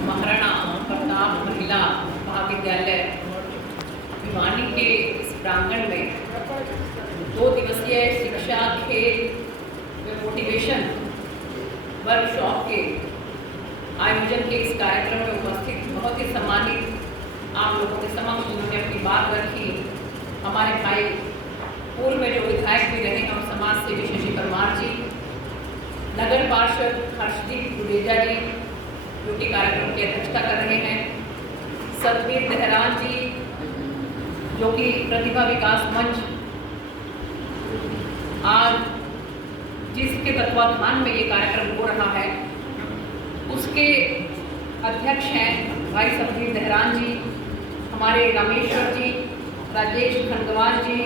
महाराणा प्रताप महिला महाविद्यालय भिवानी के इस प्रांगण में 2 दिवसीय शिक्षा, खेल व मोटिवेशन वर्कशॉप के आयोजन के इस कार्यक्रम में उपस्थित बहुत ही सम्मानित आप लोगों के समक्ष उन्होंने अपनी बात रखी। हमारे भाई पूर्व में जो विधायक भी रहे और समाज सेवी शशि परमार जी, नगर पार्षद हर्षदीप गुलेजा जी जो कि कार्यक्रम की अध्यक्षता कर रहे हैं, सतवीर देहरान जी जो कि प्रतिभा विकास मंच आज जिसके तत्वाधान में ये कार्यक्रम हो रहा है उसके अध्यक्ष हैं भाई सतवीर देहरान जी, हमारे रामेश्वर जी, राजेश खंडवाल जी,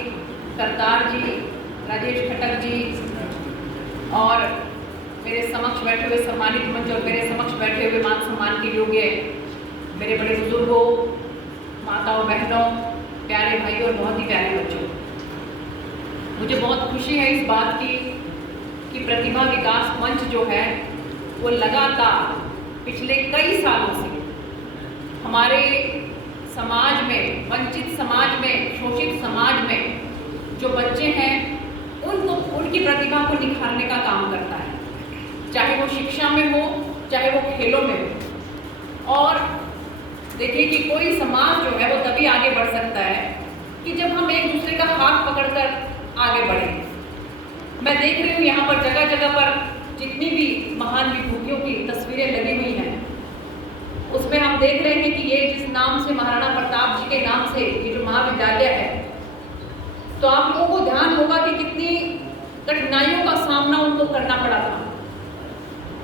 करतार जी, राजेश खटक जी और मेरे समक्ष बैठे हुए सम्मानित मंच और मेरे समक्ष बैठे हुए मान सम्मान के योग्य मेरे बड़े बुजुर्गों, माताओं, बहनों, प्यारे भाइयों और बहुत ही प्यारे बच्चों, मुझे बहुत खुशी है इस बात की कि प्रतिभा विकास मंच जो है वो लगातार पिछले कई सालों से हमारे समाज में, वंचित समाज में, शोषित समाज में जो बच्चे हैं उनकी प्रतिभा को निखारने का काम करता है, चाहे वो शिक्षा में हो, चाहे वो खेलों में हो। और देखिए कि कोई समाज जो है वो तभी आगे बढ़ सकता है कि जब हम एक दूसरे का हाथ पकड़कर आगे बढ़ें। मैं देख रही हूँ यहाँ पर जगह जगह पर जितनी भी महान विभूतियों की तस्वीरें लगी हुई हैं उसमें हम देख रहे हैं कि ये जिस नाम से महाराणा प्रताप जी के नाम से ये जो महाविद्यालय है, तो आप लोगों को ध्यान होगा कि कितनी कठिनाइयों का सामना उनको करना पड़ा था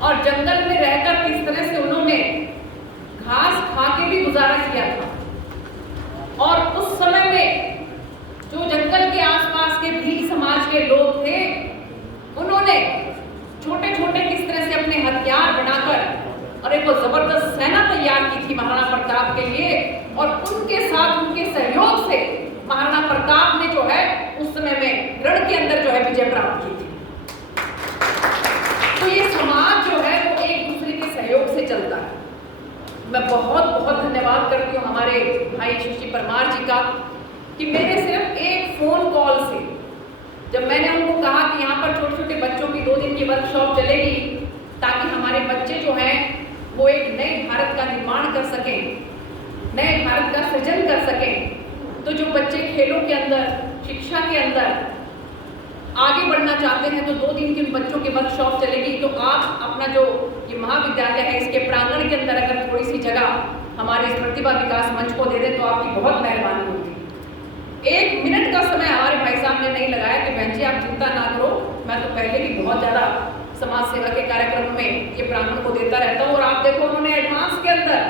और जंगल में रहकर किस तरह से उन्होंने घास खा के भी गुजारा किया था। और उस समय में जो जंगल के आसपास के भील समाज के लोग थे उन्होंने छोटे छोटे किस तरह से अपने हथियार बनाकर और एक जबरदस्त सेना तैयार की थी महाराणा प्रताप के लिए, और उनके साथ उनके सहयोग से महाराणा प्रताप ने जो है उस समय में रण के अंदर जो है विजय प्राप्त की थी। तो ये समाज जो है वो एक दूसरे के सहयोग से चलता है। मैं बहुत बहुत धन्यवाद करती हूँ हमारे भाई शशि परमार जी का कि मेरे सिर्फ एक फोन कॉल से जब मैंने उनको कहा कि यहाँ पर छोटे छोटे बच्चों की 2 दिन की वर्कशॉप चलेगी ताकि हमारे बच्चे जो हैं वो एक नए भारत का निर्माण कर सकें, नए भारत का सृजन कर सकें, तो जो बच्चे खेलों के अंदर, शिक्षा के अंदर आगे बढ़ना चाहते हैं तो 2 दिन की उन बच्चों की वर्कशॉप चलेगी। तो आप अपना जो ये महाविद्यालय है इसके प्रांगण के अंदर अगर थोड़ी सी जगह हमारे इस प्रतिभा विकास मंच को दे दें तो आपकी बहुत मेहरबानी होगी। 1 मिनट का समय हमारे भाई साहब ने नहीं लगाया कि बहन जी आप चिंता ना करो, मैं तो पहले भी बहुत ज़्यादा समाज सेवा के कार्यक्रम में ये प्रांगण को देता रहता हूँ। और आप देखो उन्होंने एडवांस के अंदर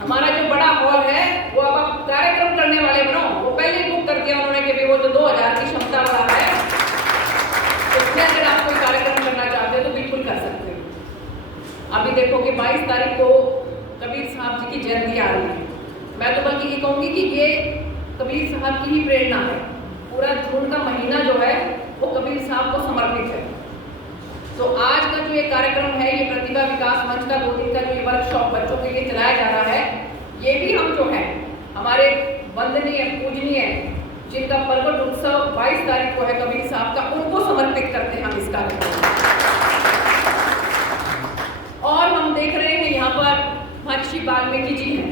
हमारा जो बड़ा हॉल है वो अब आप कार्यक्रम करने वाले बनो, वो पहले ही बुक कर दिया उन्होंने कि वो जो 2000 की क्षमता वाला है उसमें अगर आप कोई कार्यक्रम करना चाहते हो तो बिल्कुल कर सकते हो। अभी देखो कि 22 तारीख को कबीर साहब जी की जयंती आ रही है। मैं तो बल्कि ये कहूँगी कि ये कबीर साहब की ही प्रेरणा है। पूरा जून का महीना जो है वो कबीर साहब को समर्पित है। तो आज का जो ये कार्यक्रम है, ये प्रतिभा विकास मंच का 2 दिन का जो ये वर्कशॉप बच्चों के लिए चलाया जा रहा है, ये भी हम जो है हमारे वंदनीय पूजनीय जिनका प्रकट उत्सव 22 तारीख को है कबीर साहब का, उनको समर्पित करते हैं हम इस कार्यक्रम। और हम देख रहे हैं यहाँ पर महर्षि वाल्मीकि जी हैं।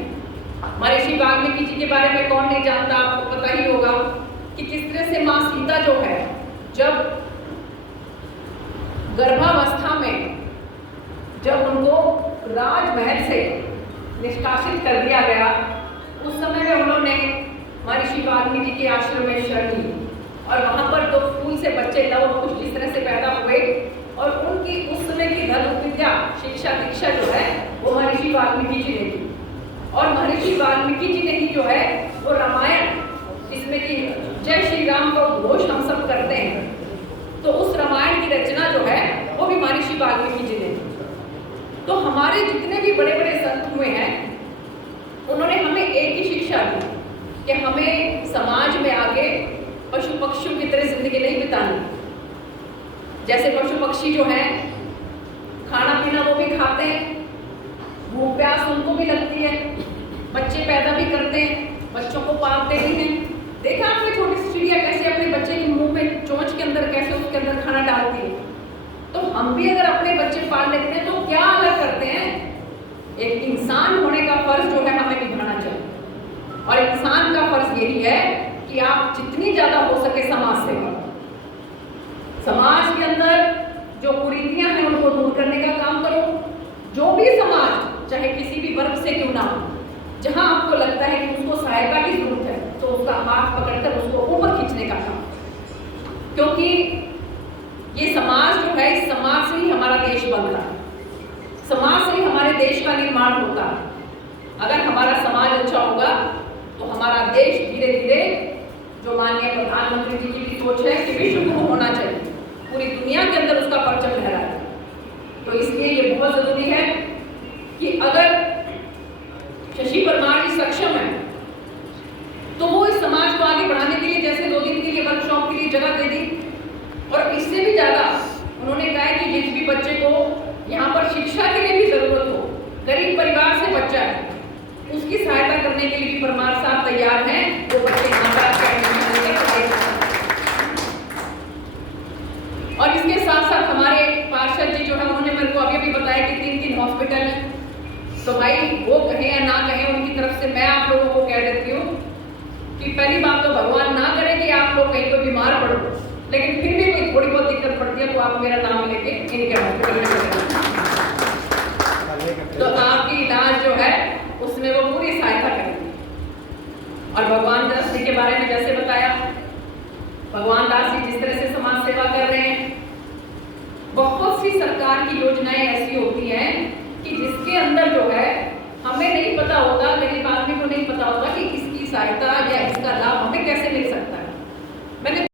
महर्षि वाल्मीकि जी के बारे में कौन नहीं जानता, आपको पता ही होगा कि किस तरह से माँ सीता जो है जब गर्भावस्था में जब उनको राजमहल से निष्कासित कर दिया गया, उस समय में उन्होंने महर्षि वाल्मीकि के आश्रम में शरण ली और वहाँ पर 2 फूल से बच्चे लव कुश जिस तरह से पैदा हुए और उनकी उस समय की धर्म विद्या, शिक्षा, दीक्षा जो है वो महर्षि वाल्मीकि जी ने दी। और महर्षि वाल्मीकि जी ने ही जो है वो रामायण, जिसमें कि जय श्री राम का उद्घोष हम सब करते हैं, तो उस रामायण की रचना जो है वो भी महर्षि वाल्मीकि जी ने दी। तो हमारे जितने भी बड़े बड़े संत हुए हैं उन्होंने हमें एक ही शिक्षा दी कि हमें समाज में आगे पशु पक्षियों की तरह जिंदगी नहीं बितानी, जैसे पशु पक्षी जो हैं खाना पीना वो भी खाते हैं, भूख प्यास उनको भी लगती है, बच्चे पैदा भी करते हैं, बच्चों को पालते भी हैं। देखा आपने छोटी सी चिड़िया कैसे अपने बच्चे के मुंह में चोंच के अंदर कैसे उसके अंदर खाना डालती है। तो हम भी अगर अपने बच्चे पाल लेते हैं तो क्या अलग करते हैं, एक इंसान होने का फर्ज जो है हमें निभाना चाहिए। और इंसान का फर्ज यही है कि आप जितनी ज्यादा हो सके समाज सेवा, समाज के अंदर जो कुरीतियां हैं उनको दूर करने का काम करो। जो भी समाज चाहे किसी भी वर्ग से क्यों ना हो, जहां आपको लगता है कि उसको सहायता की जरूरत है तो उसका हाथ पकड़कर उसको ऊपर खींचने का काम, क्योंकि ये समाज जो है, इस समाज से ही हमारा देश बनता है, समाज से ही हमारे देश का निर्माण होता है। अगर हमारा समाज अच्छा होगा तो हमारा देश धीरे धीरे, जो माननीय प्रधानमंत्री जी की सोच है कि विश्व गुरु होना चाहिए, पूरी दुनिया के अंदर उसका परचम लहराए। तो इसलिए ये बहुत जरूरी है कि अगर शशि परमार जी सक्षम है तो वो इस समाज को आगे बढ़ाने के लिए, जैसे 2 दिन के लिए वर्कशॉप के लिए जगह दे दी, और इससे भी ज्यादा उन्होंने कहा है कि जिस भी बच्चे को यहाँ पर शिक्षा के लिए भी जरूरत हो, गरीब परिवार से बच्चा है, उसकी सहायता करने के लिए भी परमार साहब तैयार हैं। वो बच्चे यहाँ पर आकर एडमिशन लेकर पढ़ाई करते हैं। और इसके साथ साथ हमारे पार्षद जी जो है उन्होंने मेरे को अभी बताया कि 3 हॉस्पिटल हैं। तो भाई वो कहें या ना कहें, उनकी तरफ से मैं आप लोगों को कह देती हूँ कि पहली बात तो भगवान ना करे कि आप लोग कहीं कोई बीमार पड़ो, लेकिन फिर भी कोई थोड़ी बहुत दिक्कत पड़ती है तो आप मेरा नाम लेके इनके हॉस्पिटल में तो आपकी इलाज जो है उसमें वो पूरी सहायता करेंगे। और भगवान दास जी के बारे में जैसे बताया, भगवान दास जी जिस तरह से समाज सेवा कर रहे हैं, बहुत सी सरकार की योजनाएं ऐसी होती हैं कि जिसके अंदर जो है हमें नहीं पता होता, गरीब आदमी को नहीं पता होता कि इसकी सहायता या इसका लाभ हमें कैसे मिल सकता है। मैंने